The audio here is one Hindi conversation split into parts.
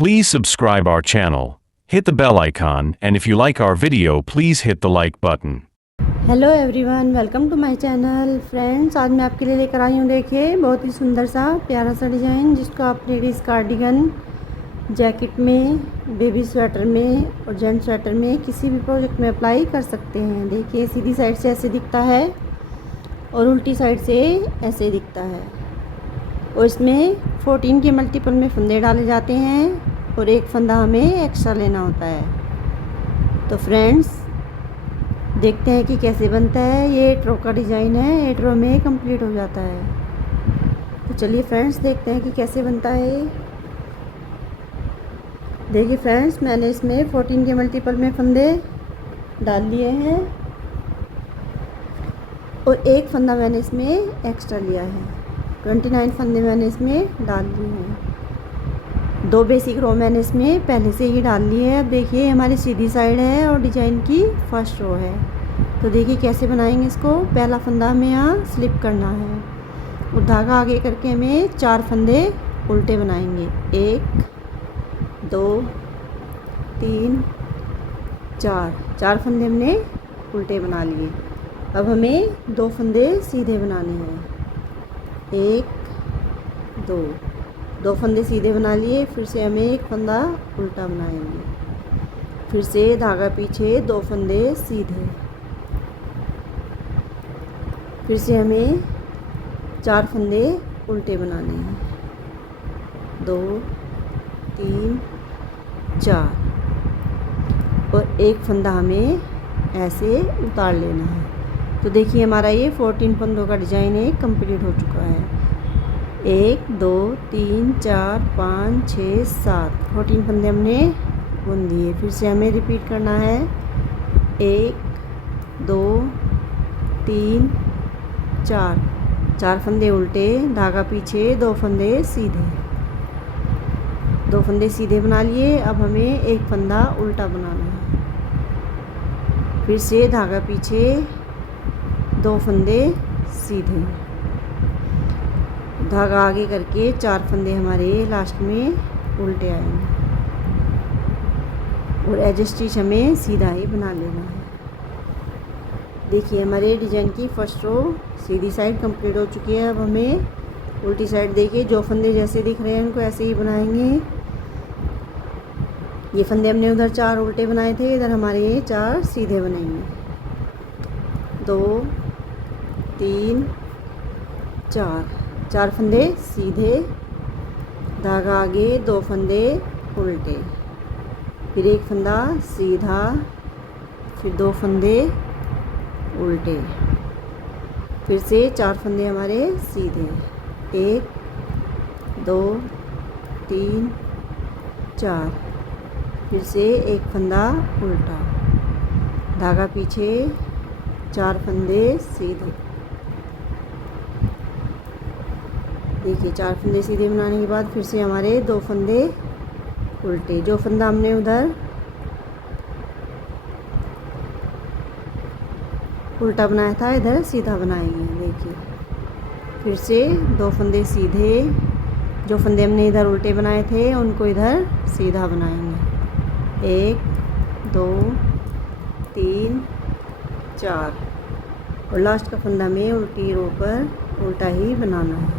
Please subscribe our channel, hit the bell icon, and if you like our video, please hit the like button. Hello everyone, welcome to my channel. Friends, आज मैं आपके लिए लेकर आई हूँ, देखिए बहुत ही सुंदर सा प्यारा सा डिज़ाइन, जिसको आप लेडीज़ कार्डिगन, जैकेट में, बेबी स्वेटर में और जेंट्स स्वेटर में किसी भी प्रोजेक्ट में अप्लाई कर सकते हैं। देखिए सीधी साइड से ऐसे दिखता है और उल्टी साइड से ऐसे दिखता है, और इसमें 14 के मल्टीपल में फंदे डाले जाते हैं और एक फंदा हमें एक्स्ट्रा लेना होता है। तो फ्रेंड्स, देखते हैं कि कैसे बनता है। ये एट्रो का डिज़ाइन है, एट्रो में कंप्लीट हो जाता है। तो चलिए फ्रेंड्स, देखते हैं कि कैसे बनता है। देखिए फ्रेंड्स, मैंने इसमें 14 के मल्टीपल में फंदे डाल लिए हैं और एक फंदा मैंने इसमें एक्स्ट्रा लिया है। 29 फंदे मैंने इसमें डाल लिए हैं। 2 बेसिक रो मैंने इसमें पहले से ही डाल लिए है। अब देखिए हमारी सीधी साइड है और डिजाइन की फर्स्ट रो है। तो देखिए कैसे बनाएंगे इसको। पहला फंदा हमें यहाँ स्लिप करना है और धागा आगे करके हमें 4 फंदे उल्टे बनाएंगे। 1 2 3 4 फंदे हमने उल्टे बना लिए। अब हमें 2 फंदे सीधे बनाने हैं। 1 2 फंदे सीधे बना लिए। फिर से हमें एक फंदा उल्टा बनाएंगे। फिर से धागा पीछे, 2 फंदे सीधे। फिर से हमें 4 फंदे उल्टे बनाने हैं। 2 3 4 और एक फंदा हमें ऐसे उतार लेना है। तो देखिए हमारा ये 14 फंदों का डिज़ाइन है, कंप्लीट हो चुका है। 1 2 3 4 5 6 7 14 फंदे हमने बुन दिए। फिर से हमें रिपीट करना है। 1 2 3 4 फंदे उल्टे, धागा पीछे, 2 फंदे सीधे। 2 फंदे सीधे बना लिए। अब हमें एक फंदा उल्टा बनाना है। फिर से धागा पीछे, 2 फंदे सीधे, धागा आगे करके 4 फंदे हमारे लास्ट में उल्टे आएंगे और एज स्टिच हमें सीधा ही बना लेना है। देखिए हमारे डिज़ाइन की फर्स्ट रो सीधी साइड कंप्लीट हो चुकी है। अब हमें उल्टी साइड, देखिए जो फंदे जैसे दिख रहे हैं उनको ऐसे ही बनाएंगे। ये फंदे हमने उधर 4 उल्टे बनाए थे, इधर हमारे ये 4 सीधे बनेंगे। 2 3 4 फंदे सीधे, धागा आगे, 2 फंदे उल्टे, फिर एक फंदा सीधा, फिर 2 फंदे उल्टे, फिर से 4 फंदे हमारे सीधे। 1 2 3 4, फिर से एक फंदा उल्टा, धागा पीछे, 4 फंदे सीधे। देखिए 4 फंदे सीधे बनाने के बाद फिर से हमारे 2 फंदे उल्टे। जो फंदा हमने उधर उल्टा बनाया था, इधर सीधा बनाएंगे। देखिए फिर से 2 फंदे सीधे, जो फंदे हमने इधर उल्टे बनाए थे उनको इधर सीधा बनाएंगे। 1 2 3 4 और लास्ट का फंदा में उल्टी रो पर उल्टा ही बनाना है।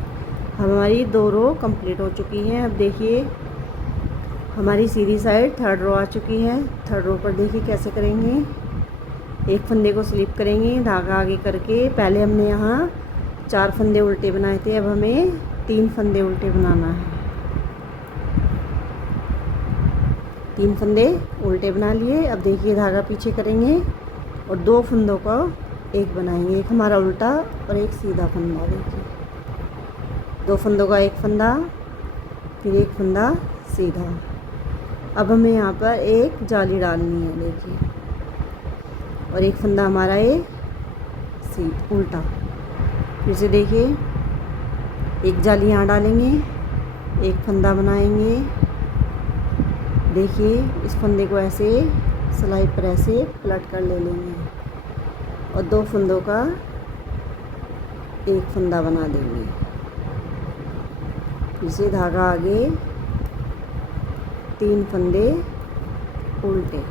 हमारी 2 रो कंप्लीट हो चुकी हैं। अब देखिए हमारी सीधी साइड 3rd रो आ चुकी है। 3rd रो पर देखिए कैसे करेंगे। एक फंदे को स्लिप करेंगे, धागा आगे करके। पहले हमने यहाँ 4 फंदे उल्टे बनाए थे, अब हमें 3 फंदे उल्टे बनाना है। 3 फंदे उल्टे बना लिए। अब देखिए धागा पीछे करेंगे और 2 फंदों का एक बनाएंगे, एक हमारा उल्टा और एक सीधा फंदा। देखिए 2 फंदों का एक फंदा, फिर एक फंदा सीधा। अब हमें यहाँ पर एक जाली डालनी है, देखिए, और एक फंदा हमारा ये उल्टा। फिर से देखिए एक जाली यहाँ डालेंगे, एक फंदा बनाएंगे। देखिए इस फंदे को ऐसे सिलाई पर ऐसे पलट कर ले लेंगे और 2 फंदों का एक फंदा बना देंगे। फिर से धागा आगे, 3 फंदे उल्टे।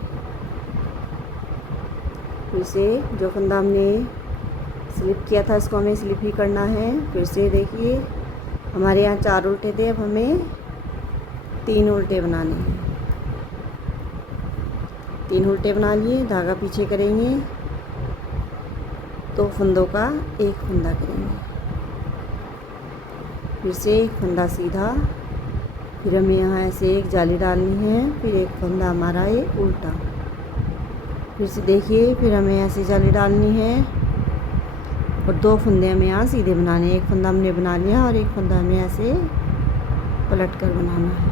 फिर से जो फंदा हमने स्लिप किया था इसको हमें स्लिप ही करना है। फिर से देखिए हमारे यहाँ 4 उल्टे थे, अब हमें 3 उल्टे बनाने हैं। 3 उल्टे बना लिए, धागा पीछे करेंगे, 2 फंदों का एक फंदा करेंगे, फिर से एक फंदा सीधा, फिर हमें यहाँ ऐसे एक जाली डालनी है, फिर एक फंदा हमारा ये उल्टा। फिर से देखिए फिर हमें ऐसे जाली डालनी है और 2 फंदे हमें यहाँ सीधे बनाने हैं। एक फंदा हमने बना लिया और एक फंदा हमें ऐसे पलट कर बनाना है।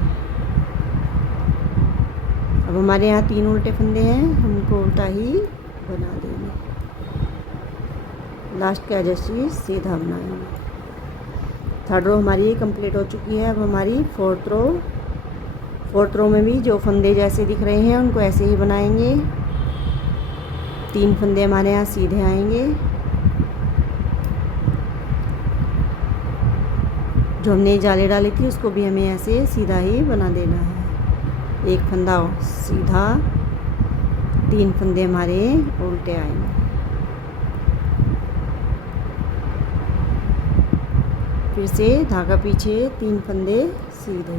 अब हमारे यहाँ 3 उल्टे फंदे हैं, हमको उल्टा ही बना देंगे। लास्ट का जैसे सीधा बनाएंगे। 3rd रो हमारी कंप्लीट हो चुकी है। अब हमारी 4th रो में भी जो फंदे जैसे दिख रहे हैं उनको ऐसे ही बनाएंगे। 3 फंदे हमारे यहाँ सीधे आएंगे। जो हमने जाली डाली थी उसको भी हमें ऐसे सीधा ही बना देना है। एक फंदा सीधा, 3 फंदे हमारे उल्टे आएंगे। फिर से धागा पीछे, 3 फंदे सीधे,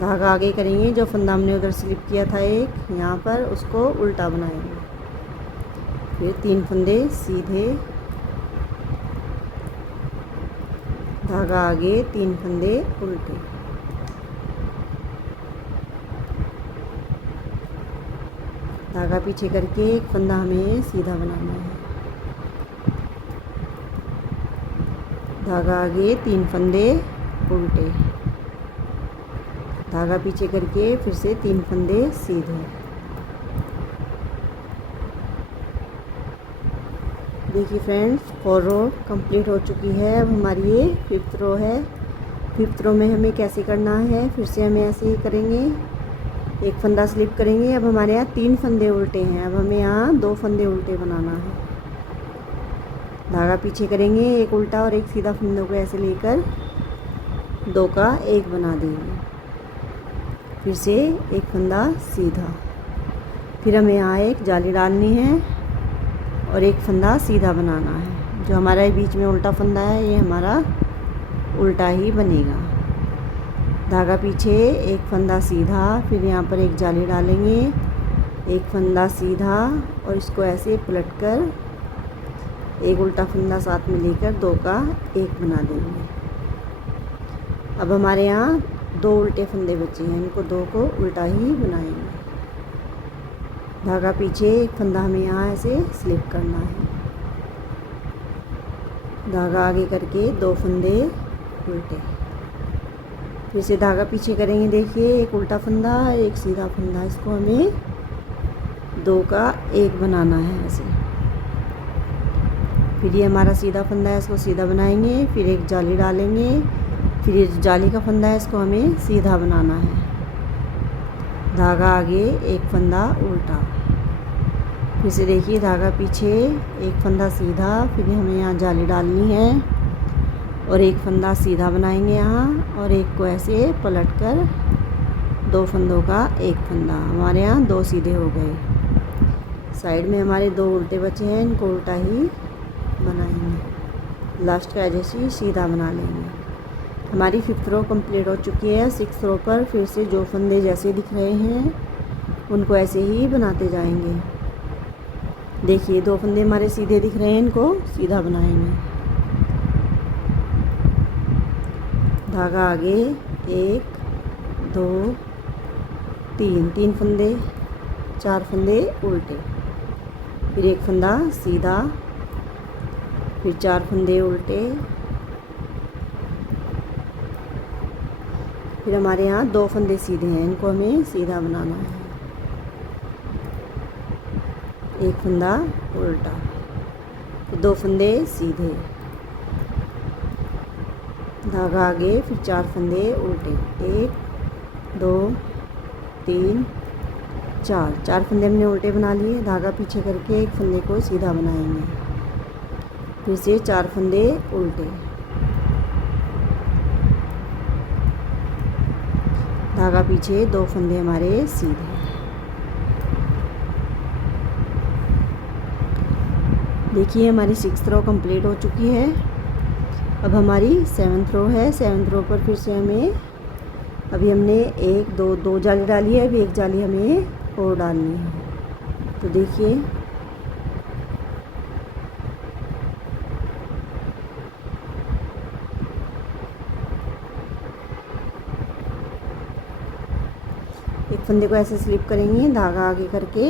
धागा आगे करेंगे। जो फंदा हमने उधर स्लिप किया था एक यहाँ पर, उसको उल्टा बनाएंगे। फिर 3 फंदे सीधे, धागा आगे, 3 फंदे उल्टे, धागा पीछे करके एक फंदा हमें सीधा बनाना है, धागा आगे, 3 फंदे उल्टे, धागा पीछे करके फिर से 3 फंदे सीधे। देखिए फ्रेंड्स 4 रो कंप्लीट हो चुकी है। अब हमारी ये 5th रो है। 5th रो में हमें कैसे करना है, फिर से हमें ऐसे ही करेंगे, एक फंदा स्लिप करेंगे। अब हमारे यहाँ 3 फंदे उल्टे हैं, अब हमें यहाँ 2 फंदे उल्टे बनाना है। धागा पीछे करेंगे, एक उल्टा और एक सीधा फंदों को ऐसे लेकर 2 का एक बना देंगे। फिर से एक फंदा सीधा, फिर हमें यहाँ एक जाली डालनी है और एक फंदा सीधा बनाना है। जो हमारा बीच में उल्टा फंदा है ये हमारा उल्टा ही बनेगा। धागा पीछे, एक फंदा सीधा, फिर यहाँ पर एक जाली डालेंगे, एक फंदा सीधा और इसको ऐसे पलटकर एक उल्टा फंदा साथ में लेकर 2 का एक बना देंगे। अब हमारे यहाँ 2 उल्टे फंदे बचे हैं, इनको 2 को उल्टा ही बनाएंगे। धागा पीछे, एक फंदा हमें यहाँ ऐसे स्लिप करना है, धागा आगे करके 2 फंदे उल्टे, फिर से धागा पीछे करेंगे। देखिए एक उल्टा फंदा, एक सीधा फंदा, इसको हमें 2 का एक बनाना है ऐसे। फिर ये हमारा सीधा फंदा है, इसको सीधा बनाएंगे, फिर एक जाली डालेंगे, फिर ये जाली का फंदा है इसको हमें सीधा बनाना है। धागा आगे, एक फंदा उल्टा, फिर से देखिए धागा पीछे, एक फंदा सीधा, फिर हमें यहाँ जाली डालनी है और एक फंदा सीधा बनाएंगे यहाँ और एक को ऐसे पलट कर 2 फंदों का एक फंदा। हमारे यहाँ 2 सीधे हो गए। साइड में हमारे 2 उल्टे बचे हैं, इनको उल्टा ही बनाएंगे। लास्ट का जैसे सीधा बना लेंगे। हमारी 5th रो कंप्लीट हो चुकी है। 6th रो पर फिर से जो फंदे जैसे दिख रहे हैं उनको ऐसे ही बनाते जाएंगे। देखिए 2 फंदे हमारे सीधे दिख रहे हैं, इनको सीधा बनाएंगे। धागा आगे, 1 2 3 फंदे, 4 फंदे उल्टे, फिर एक फंदा सीधा, फिर 4 फंदे उल्टे, फिर हमारे यहाँ 2 फंदे सीधे हैं, इनको हमें सीधा बनाना है। एक फंदा उल्टा, फिर 2 फंदे सीधे, धागा आगे, फिर 4 फंदे उल्टे, 1 2 3 4 फंदे हमने उल्टे बना लिए। धागा पीछे करके एक फंदे को सीधा बनाएंगे, फिर से 4 फंदे उल्टे, धागा पीछे, 2 फंदे हमारे सीधे। देखिए हमारी 6th रो कंप्लीट हो चुकी है। अब हमारी 7th रो है। 7th रो पर फिर से हमें, अभी हमने 1 2 जाली डाली है, अभी 1 जाली हमें और डालनी है। तो देखिए एक फंदे को ऐसे स्लिप करेंगे, धागा आगे करके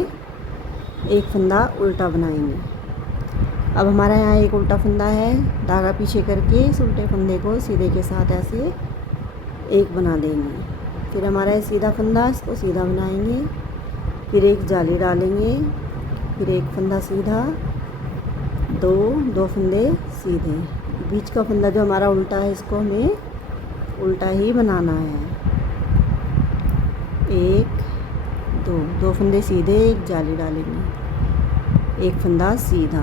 एक फंदा उल्टा बनाएंगे। अब हमारा यहाँ एक उल्टा फंदा है, धागा पीछे करके इस उल्टे फंदे को सीधे के साथ ऐसे एक बना देंगे। फिर हमारा है सीधा फंदा, इसको सीधा बनाएंगे, फिर एक जाली डालेंगे, फिर एक फंदा सीधा, दो फंदे सीधे। बीच का फंदा जो हमारा उल्टा है इसको हमें उल्टा ही बनाना है। 1 2 फंदे सीधे, एक जाली डालेंगे, एक फंदा सीधा।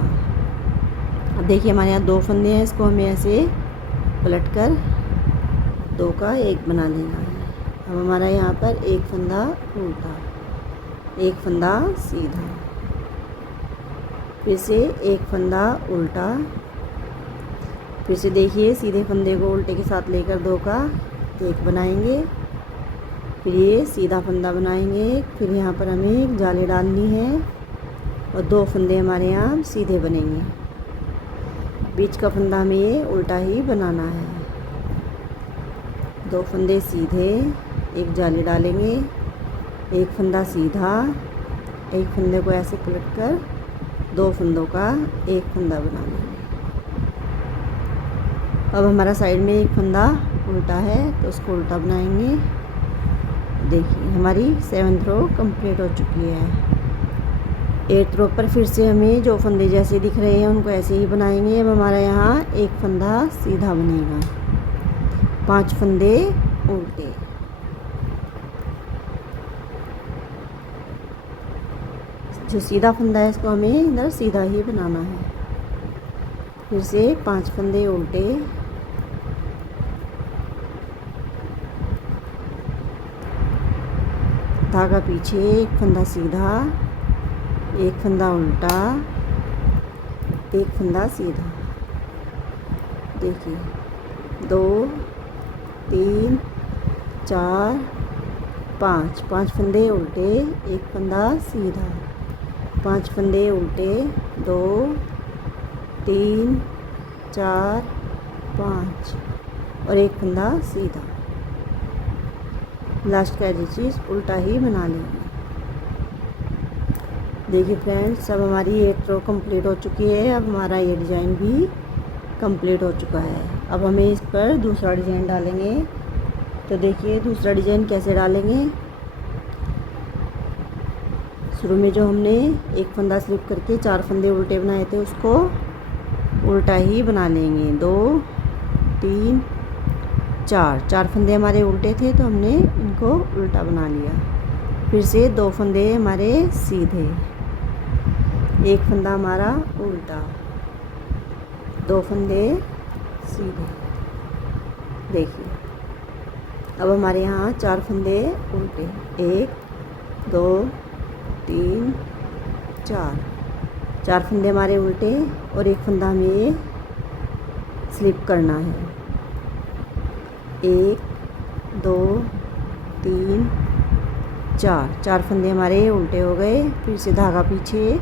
अब देखिए हमारे यहाँ 2 फंदे हैं, इसको हमें ऐसे पलट कर 2 का 1 बना लेना है। अब हमारा यहाँ पर एक फंदा उल्टा, एक फंदा सीधा, फिर से एक फंदा उल्टा, फिर से देखिए सीधे फंदे को उल्टे के साथ लेकर 2 का 1 बनाएंगे, फिर ये सीधा फंदा बनाएंगे, फिर यहाँ पर हमें एक जाली डालनी है और 2 फंदे हमारे यहाँ सीधे बनेंगे। बीच का फंदा हमें ये उल्टा ही बनाना है। 2 फंदे सीधे, एक जाली डालेंगे, एक फंदा सीधा, एक फंदे को ऐसे पलट कर 2 फंदों का 1 फंदा बना लेंगे। अब हमारा साइड में एक फंदा उल्टा है तो उसको उल्टा बनाएंगे। देखिए हमारी 7th रो कंप्लीट हो चुकी है। 8th रो पर फिर से हमें जो फंदे जैसे दिख रहे हैं उनको ऐसे ही बनाएंगे। अब हमारा यहाँ एक फंदा सीधा बनेगा, 5 फंदे उल्टे, जो सीधा फंदा है इसको हमें इधर सीधा ही बनाना है। फिर से 5 फंदे उल्टे, धागा पीछे, एक फंदा सीधा, एक फंदा उल्टा, एक फंदा सीधा। देखिए 2 3 4 5 फंदे उल्टे, एक फंदा सीधा, 5 फंदे उल्टे, 2 3 4 5 और एक फंदा सीधा। लास्ट का ये चीज़ उल्टा ही बना लेंगे। देखिए फ्रेंड्स अब हमारी 8th रो कंप्लीट हो चुकी है। अब हमारा ये डिज़ाइन भी कंप्लीट हो चुका है। अब हमें इस पर दूसरा डिज़ाइन डालेंगे। तो देखिए दूसरा डिज़ाइन कैसे डालेंगे। शुरू में जो हमने एक फंदा स्लिप करके 4 फंदे उल्टे बनाए थे उसको उल्टा ही बना लेंगे। 2 3 4 फंदे हमारे उल्टे थे तो हमने इनको उल्टा बना लिया। फिर से 2 फंदे हमारे सीधे, एक फंदा हमारा उल्टा, 2 फंदे सीधे। देखिए अब हमारे यहाँ 4 फंदे उल्टे, 1 2 3 4 फंदे हमारे उल्टे और एक फंदा हमें स्लिप करना है। 1 2 3 4 फंदे हमारे उल्टे हो गए। फिर से धागा पीछे,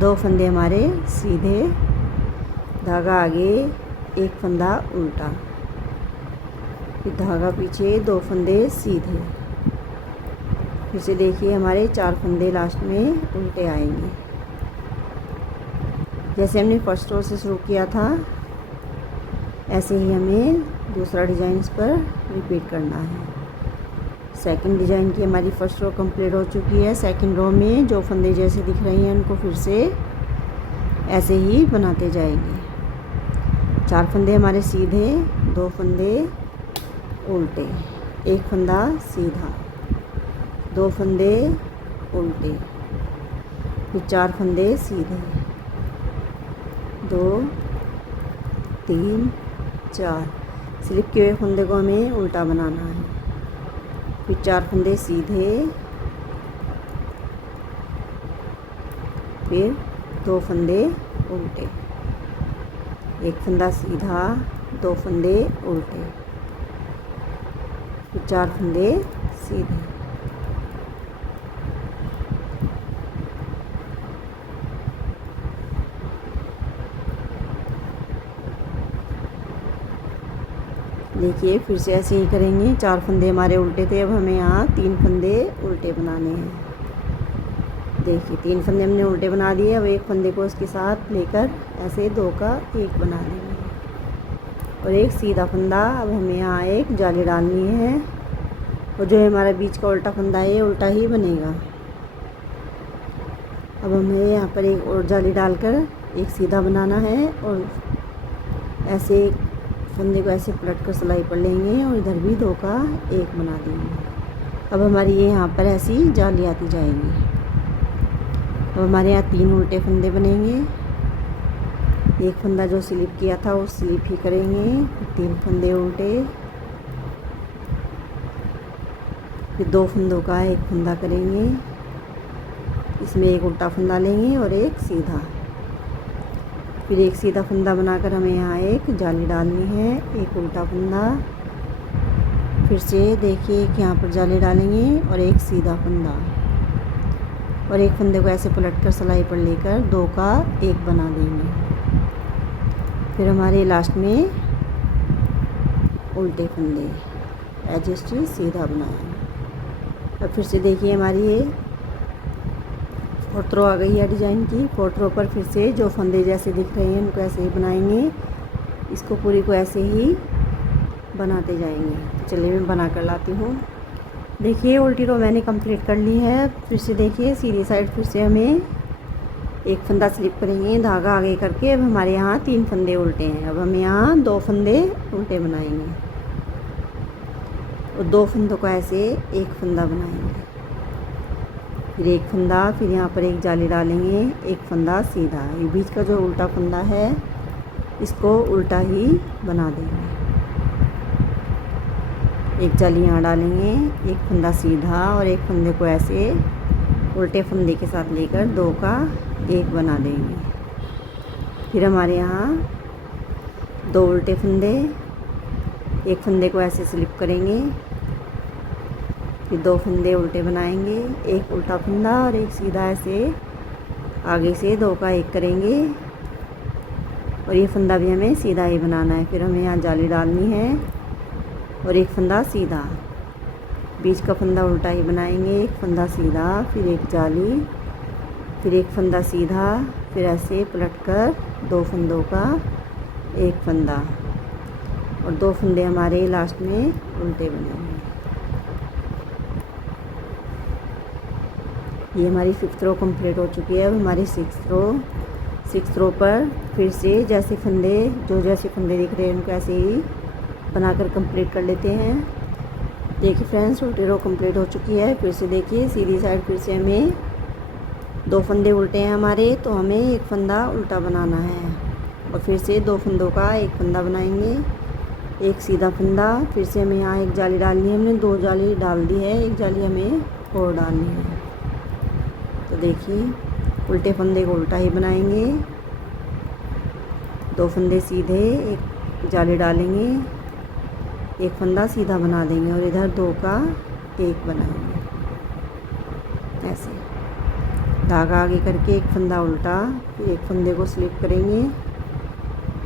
2 फंदे हमारे सीधे, धागा आगे, एक फंदा उल्टा, फिर धागा पीछे, 2 फंदे सीधे। फिर से देखिए हमारे 4 फंदे लास्ट में उल्टे आएंगे। जैसे हमने फर्स्ट रो से शुरू किया था ऐसे ही हमें दूसरा डिज़ाइन इस पर रिपीट करना है। सेकंड डिज़ाइन की हमारी फर्स्ट रो कंप्लीट हो चुकी है। सेकंड रो में जो फंदे जैसे दिख रही हैं उनको फिर से ऐसे ही बनाते जाएंगे। 4 फंदे हमारे सीधे, 2 फंदे उल्टे, एक फंदा सीधा, 2 फंदे उल्टे, फिर 4 फंदे सीधे, 2 3 4 स्लिप किए हुए फंदे को हमें उल्टा बनाना है। फिर 4 फंदे सीधे, फिर 2 फंदे उल्टे, एक फंदा सीधा, 2 फंदे उल्टे, फिर 4 फंदे सीधे। देखिए फिर से ऐसे ही करेंगे। 4 फंदे हमारे उल्टे थे, अब हमें यहाँ 3 फंदे उल्टे बनाने हैं। देखिए 3 फंदे हमने उल्टे बना दिए। अब एक फंदे को उसके साथ लेकर ऐसे 2 का 1 बना देंगे और एक सीधा फंदा। अब हमें यहाँ एक जाली डालनी है और जो है हमारा बीच का उल्टा फंदा है ये उल्टा ही बनेगा। अब हमें यहाँ पर एक और जाली डालकर एक सीधा बनाना है और ऐसे फंदे को ऐसे पलट कर सिलाई पर लेंगे और इधर भी 2 का 1 बना देंगे। अब हमारी ये यहाँ पर ऐसी जाली आती जाएगी। अब हमारे यहाँ 3 उल्टे फंदे बनेंगे। एक फंदा जो स्लिप किया था वो स्लिप ही करेंगे, फिर 3 फंदे उल्टे, फिर 2 फंदों का 1 फंदा करेंगे। इसमें एक उल्टा फंदा लेंगे और एक सीधा, फिर एक सीधा फंदा बनाकर हमें यहाँ एक जाली डालनी है, एक उल्टा फंदा, फिर से देखिए कि यहाँ पर जाली डालेंगे और एक सीधा फंदा और एक फंदे को ऐसे पलट कर सिलाई पर लेकर 2 का 1 बना देंगे। फिर हमारे लास्ट में उल्टे फंदे एडजस्ट सीधा बनाएंगे। अब फिर से देखिए हमारी ये 4th रो आ गई है डिज़ाइन की। 4th रो पर फिर से जो फंदे जैसे दिख रहे हैं उनको ऐसे ही बनाएंगे। इसको पूरी को ऐसे ही बनाते जाएंगे। तो चलिए मैं बना कर लाती हूँ। देखिए उल्टी रो मैंने कंप्लीट कर ली है। फिर से देखिए सीधी साइड फिर से हमें एक फंदा स्लिप करेंगे, धागा आगे करके। अब हमारे यहाँ 3 फंदे उल्टे हैं। अब हम यहाँ 2 फंदे उल्टे बनाएंगे और 2 फंदों का ऐसे एक फंदा बनाएंगे, फिर एक फंदा, फिर यहाँ पर एक जाली डालेंगे, एक फंदा सीधा। ये बीच का जो उल्टा फंदा है इसको उल्टा ही बना देंगे। एक जाली यहाँ डालेंगे, एक फंदा सीधा और एक फंदे को ऐसे उल्टे फंदे के साथ लेकर 2 का 1 बना देंगे। फिर हमारे यहाँ 2 उल्टे फंदे, एक फंदे को ऐसे स्लिप करेंगे, फिर 2 फंदे उल्टे बनाएंगे, एक उल्टा फंदा और एक सीधा, ऐसे आगे से 2 का 1 करेंगे और ये फंदा भी हमें सीधा ही बनाना है। फिर हमें यहाँ जाली डालनी है और एक फंदा सीधा, बीच का फंदा उल्टा ही बनाएंगे, एक फंदा सीधा, फिर एक जाली, फिर एक फंदा सीधा, फिर ऐसे पलटकर 2 फंदों का 1 फंदा और 2 फंदे हमारे लास्ट में उल्टे बनेंगे। ये हमारी 5th रो कंप्लीट हो चुकी है। अब हमारी 6th रो पर फिर से जैसे फंदे जो जैसे फंदे दिख रहे हैं उनको ऐसे ही बनाकर कंप्लीट कर लेते हैं। देखिए फ्रेंड्स उल्टी रो कंप्लीट हो चुकी है। फिर से देखिए सीधी साइड फिर से हमें 2 फंदे उल्टे हैं हमारे, तो हमें एक फंदा उल्टा बनाना है और फिर से 2 फंदों का 1 फंदा बनाएंगे, एक सीधा फंदा। फिर से हमें यहाँ एक जाली डालनी है, हमने 2 जाली डाल दी है, एक जाली हमें और डालनी है। तो देखिए उल्टे फंदे को उल्टा ही बनाएंगे, 2 फंदे सीधे, एक जाली डालेंगे, एक फंदा सीधा बना देंगे और इधर 2 का 1 बनाएंगे। ऐसे धागा आगे करके एक फंदा उल्टा, फिर एक फंदे को स्लिप करेंगे,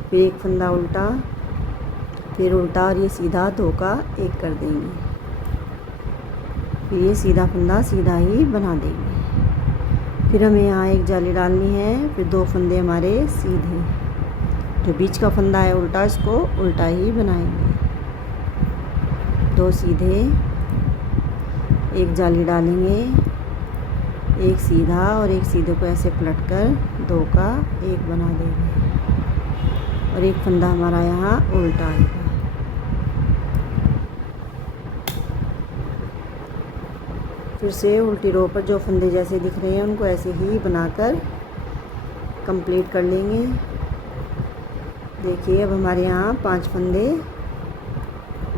फिर एक फंदा उल्टा, फिर उल्टा और ये सीधा 2 का 1 कर देंगे। फिर ये सीधा फंदा सीधा ही बना देंगे। फिर हमें यहाँ एक जाली डालनी है, फिर 2 फंदे हमारे सीधे, जो बीच का फंदा है उल्टा इसको उल्टा ही बनाएंगे, 2 सीधे, एक जाली डालेंगे, एक सीधा और एक सीधे को ऐसे पलटकर 2 का 1 बना देंगे और एक फंदा हमारा यहाँ उल्टा आएगा। फिर से उल्टी रो पर जो फंदे जैसे दिख रहे हैं उनको ऐसे ही बनाकर कंप्लीट कर लेंगे। देखिए अब हमारे यहाँ 5 फंदे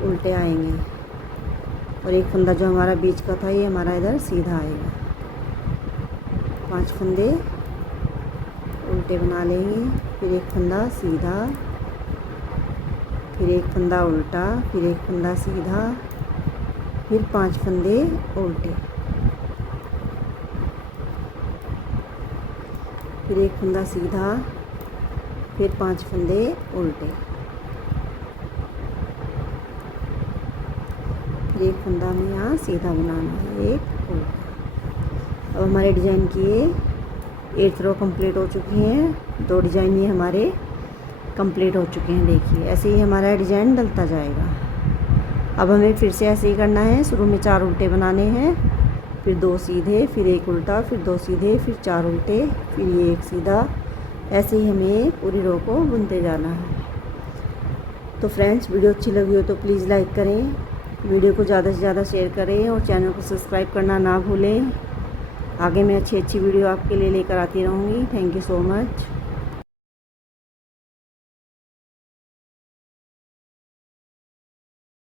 उल्टे आएंगे, और एक फंदा जो हमारा बीच का था ये हमारा इधर सीधा आएगा। 5 फंदे उल्टे बना लेंगे, फिर एक फंदा सीधा, फिर एक फंदा उल्टा, फिर एक फंदा सीधा, फिर 5 फंदे उल्टे, फिर एक फंदा सीधा, फिर 5 फंदे उल्टे, फिर एक फंदा हमें यहाँ सीधा बनाना है, एक उल्टा। अब हमारे डिज़ाइन की 8 रो कंप्लीट हो चुकी हैं। 2 डिज़ाइन ये हमारे कंप्लीट हो चुके हैं। देखिए ऐसे ही हमारा डिज़ाइन डलता जाएगा। अब हमें फिर से ऐसे ही करना है। शुरू में 4 उल्टे बनाने हैं, फिर 2 सीधे, फिर एक उल्टा, फिर 2 सीधे, फिर 4 उल्टे, फिर ये एक सीधा। ऐसे ही हमें पूरी रो को बुनते जाना है। तो फ्रेंड्स, वीडियो अच्छी लगी हो तो प्लीज़ लाइक करें, वीडियो को ज़्यादा से ज़्यादा शेयर करें और चैनल को सब्सक्राइब करना ना भूलें। आगे मैं अच्छी अच्छी वीडियो आपके लिए लेकर आती रहूँगी। Thank you so much.